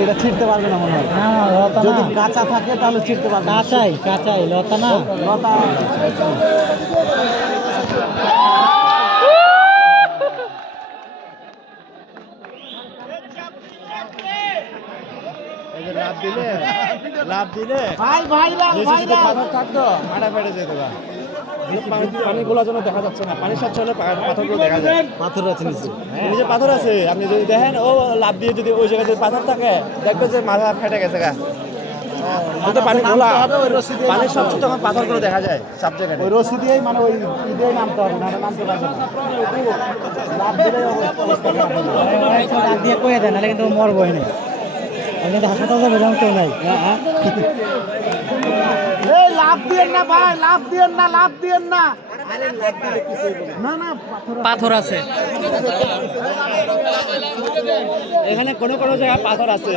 এটা ছিঁড়তে পারবে না মনে হয়। না না লতা যদি কাঁচা থাকে তাহলে ছিঁড়তে পারবে। কাঁচাই কাঁচাই লতা না। লতা। লাভ দিলে লাভ দিলে। ভাই ভাই নিচে ভাই পাথর থাকতো মাথা ফেটে যেত গা। কিন্তু পানি পানিগুলোর জন্য দেখা যাচ্ছে না। পানি স্বচ্ছ হলে পাথরগুলো দেখা যায়। পাথর আছে নিচে। এই যে পাথর আছে। আপনি যদি দেখেন ও লাভ দিয়ে যদি ওই জায়গায় যদি পাথর থাকে দেখবে যে মাথা ফেটে গেছে গা। কিন্তু পানি নামতে খোলা হবে, ওই রশি দিয়ে পানি নামতে স্বচ্ছ হবে। তখন পাথরগুলো দেখা যায় সব জায়গায়। ওই রশি দিয়েই মানে ওই দিয়েই নামতে হবে না নামতে পারবে না। হয়ে দিয়ে কয়ে নাহলে কিন্তু মরবই না। হাসপাতাল যাবে কেউ নাই। এই লাভ দিয়েন না ভাই লাভ দিয়েন না লাভ দিয়েন না। না না পাথর পাথর আছে। আছে। এখানে কোনো কোনো জায়গায় পাথর আছে।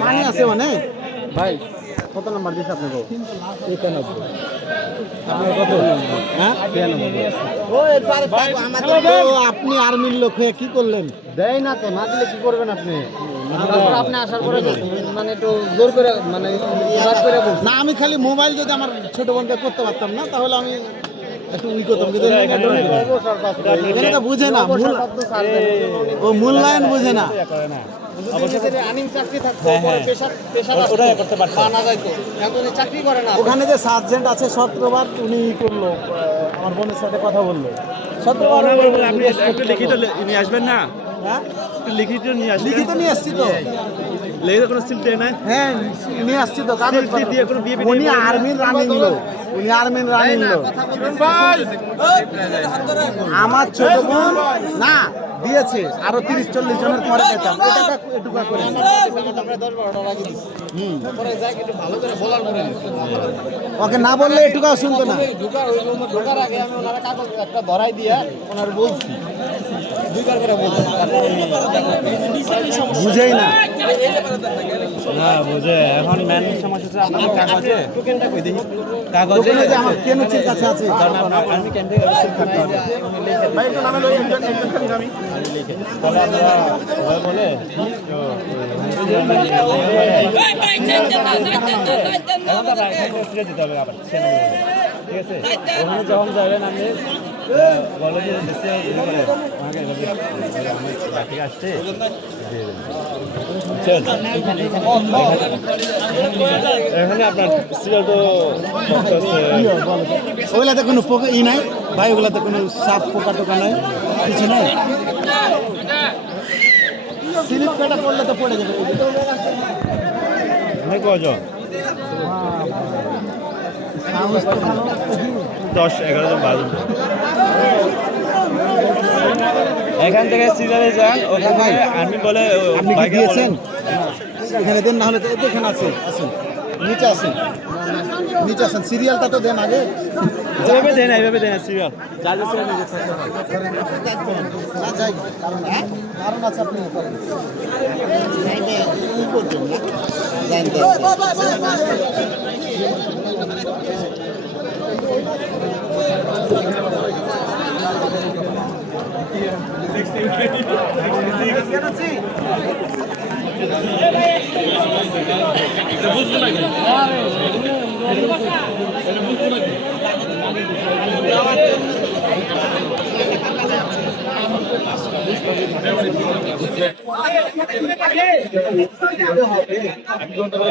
পানি আছে মানে? ভাই কত নাম্বার দিয়েছে আপনাকে? একানব্বই আপনি আর্মির লোক হয়ে কি করলেন? দেয় না তো না দিলে কি করবেন আপনি আপনি আসার পরে মানে একটু জোর করে মানে আমি খালি মোবাইল যদি আমার ছোট বোনকে করতে পারতাম না, তাহলে আমি একটু ই করতাম কিন্তু এখানে তো বুঝে না ও মূল্যায়ন বুঝে না হ্যাঁ, ওখানে যে সার্জেন্ট আছে সতেরোবার উনি করল আমার বোনের সাথে কথা বলল সতেরোবার আপনি একটু লিখিত নিয়ে আসবেন না হ্যাঁ লিখিত নিয়ে লিখিত নিয়ে আসছি তো লিখিত কোনো সিল দেয় না হ্যাঁ নিয়ে আসছি তো কাগজ দিয়ে- দিয়ে কোনো বিয়ে উনি আর্মির রানিং লোক। উনি আর্মির রানিং লোক। আমার ছোট বোন না দিয়েছে। আরও তিরিশ চল্লিশ জনের পরে পেতাম এটা এটুকা করে হুম। ওকে না বললে এটুকাও শুনতো না। একটা ধরাই দিয়ে ওনার বলছি। বুঝেই না না বুঝে এখন মেন সমস্যা হচ্ছে আপনার কাগজে কাগজে দোকানে যে আমার কেনুচির কাছে আছে কারণ আপনার আর্মি ক্যাম্পে সিল থাকতে হবে তাহলে আপনারা ওভাবে বলে তো, এখন তো আপনার এখানে ফিরে যেতে হবে আবার সেনাবাহিনী। ঠিক আছে? ওখানে যখন যাবেন আপনি বলো যে করে। আমাকে বাকি আসছে? এখানে আপনার সিরিয়াল তো ওগুলাতে কোনো পোকা ই নাই? ভাই ওগুলাতে কোনো সাপ পোকা টোকা নাই? কিছু নাই? স্লিপ কাটা পড়লে তো পড়ে যাবে। কজন। দশ এগারো জন বারো এখান থেকে সিরিয়ালে যান ওখানে আর্মি বলে আপনি কি দিয়েছেন? এখানে দেন না হলে তো এখানে আছে আসুন নিচে আসুন নিচে আসুন সিরিয়ালটা তো দেন আগে। এইভাবে দেয় না এইভাবে দেয় না সিরিয়াল। যা যা সিরিয়াল নিজে না যাই কারণ কারণ আছে আপনি করেন করবেন না এক ঘণ্টা ধরে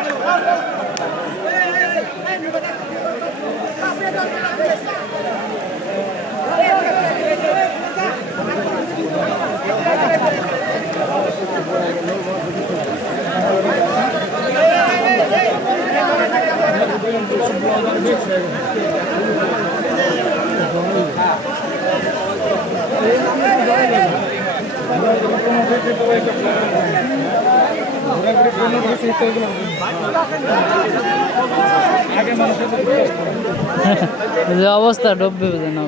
যে অবস্থা ডুববে না